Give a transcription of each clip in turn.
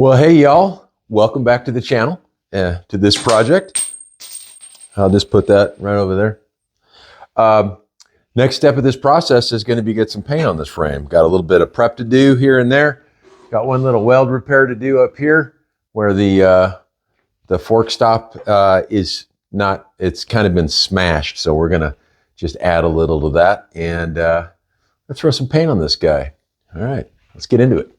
Well, hey y'all, welcome back to the channel, to this project. I'll just put that right over there. Next step of this process is going to be get some paint on this frame. Got a little bit of prep to do here and there. Got one little weld repair to do up here where the fork stop is not, it's kind of been smashed. So we're going to just add a little to that and let's throw some paint on this guy. All right, let's get into it.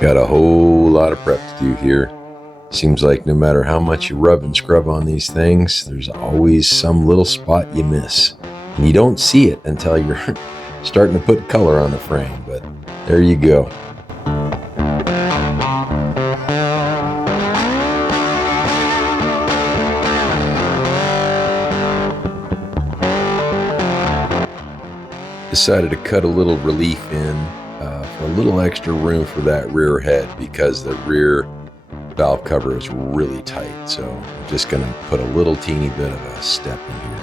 Got a whole lot of prep to do here. Seems like no matter how much you rub and scrub on these things, there's always some little spot you miss. And you don't see it until you're starting to put color on the frame, but there you go. Decided to cut a little relief in for a little extra room for that rear head because the rear valve cover is really tight. So I'm just going to put a little teeny bit of a step in here.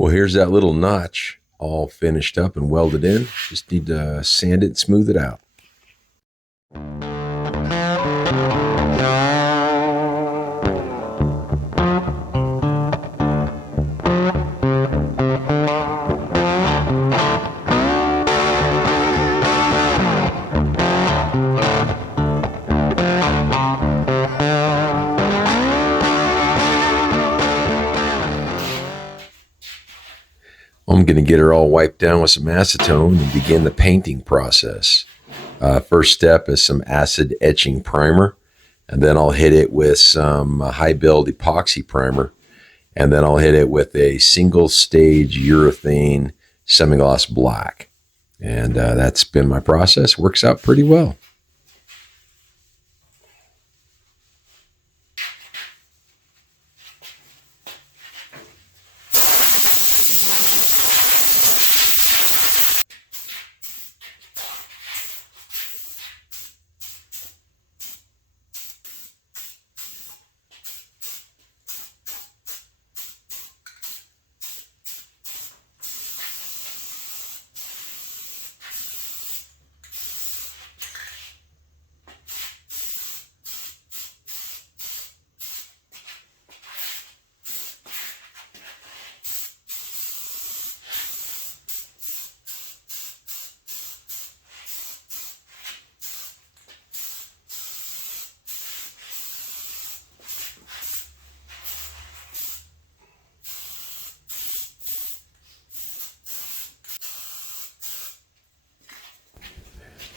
Well, here's that little notch all finished up and welded in. Just need to sand it and smooth it out. I'm going to get her all wiped down with some acetone and begin the painting process. First step is some acid etching primer, and then I'll hit it with some high build epoxy primer, and then I'll hit it with a single stage urethane semi-gloss black. And that's been my process. Works out pretty well.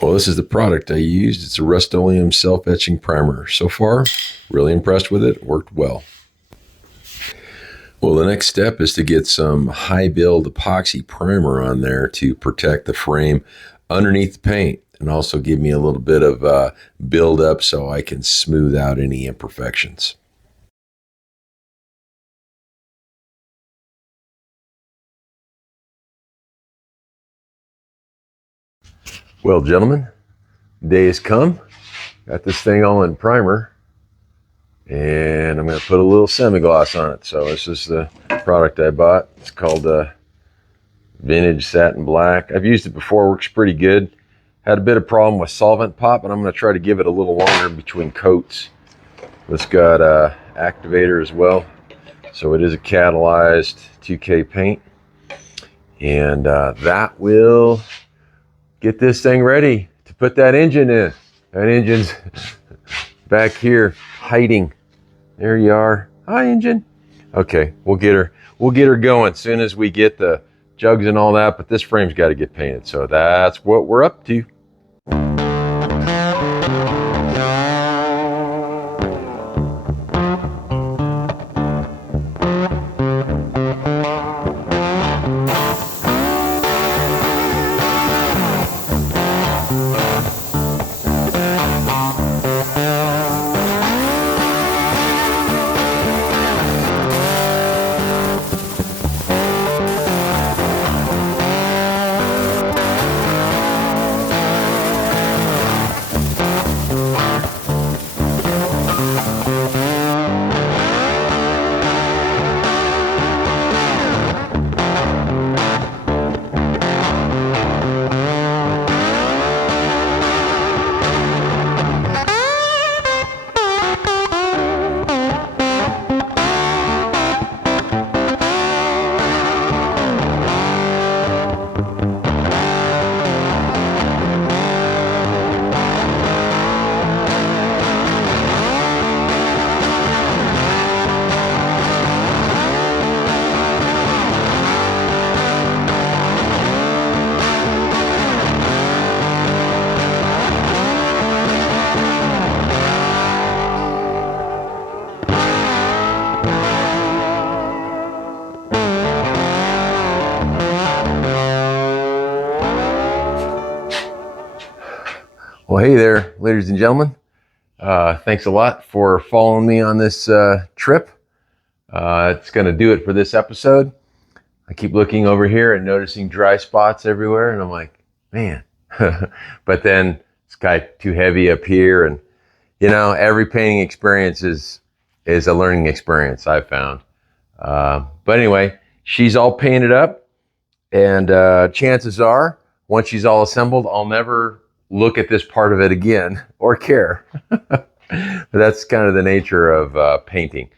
Well, this is the product I used. It's a Rustoleum self-etching primer. So far, really impressed with it. Worked well. Well, the next step is to get some high build epoxy primer on there to protect the frame underneath the paint and also give me a little bit of build up so I can smooth out any imperfections. Well, gentlemen, day has come. Got this thing all in primer, and I'm going to put a little semi-gloss on it. So this is the product I bought. It's called Vintage Satin Black. I've used it before, works pretty good. Had a bit of problem with solvent pop, and I'm going to try to give it a little longer between coats. It's got a activator as well, so it is a catalyzed 2K paint, and that will get this thing ready to put that engine in. That engine's back here hiding. There you are. Hi, engine. Okay, we'll get her going as soon as we get the jugs and all that, but this frame's got to get painted, so that's what we're up to. Well, hey there, ladies and gentlemen. Thanks a lot for following me on this trip. It's going to do it for this episode. I keep looking over here and noticing dry spots everywhere, and I'm like, man. But then it's kind of too heavy up here, and you know, every painting experience is a learning experience, I've found. But anyway, she's all painted up, and chances are, once she's all assembled, I'll never look at this part of it again or care. But that's kind of the nature of painting.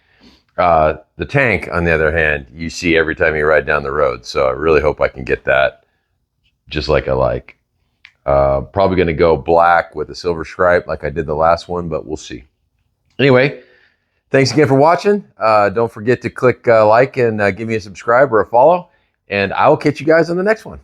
The tank, on the other hand, you see every time you ride down the road. So I really hope I can get that just like I like. Probably going to go black with a silver stripe like I did the last one, but we'll see. Anyway, thanks again for watching. Don't forget to click like and give me a subscribe or a follow. And I will catch you guys on the next one.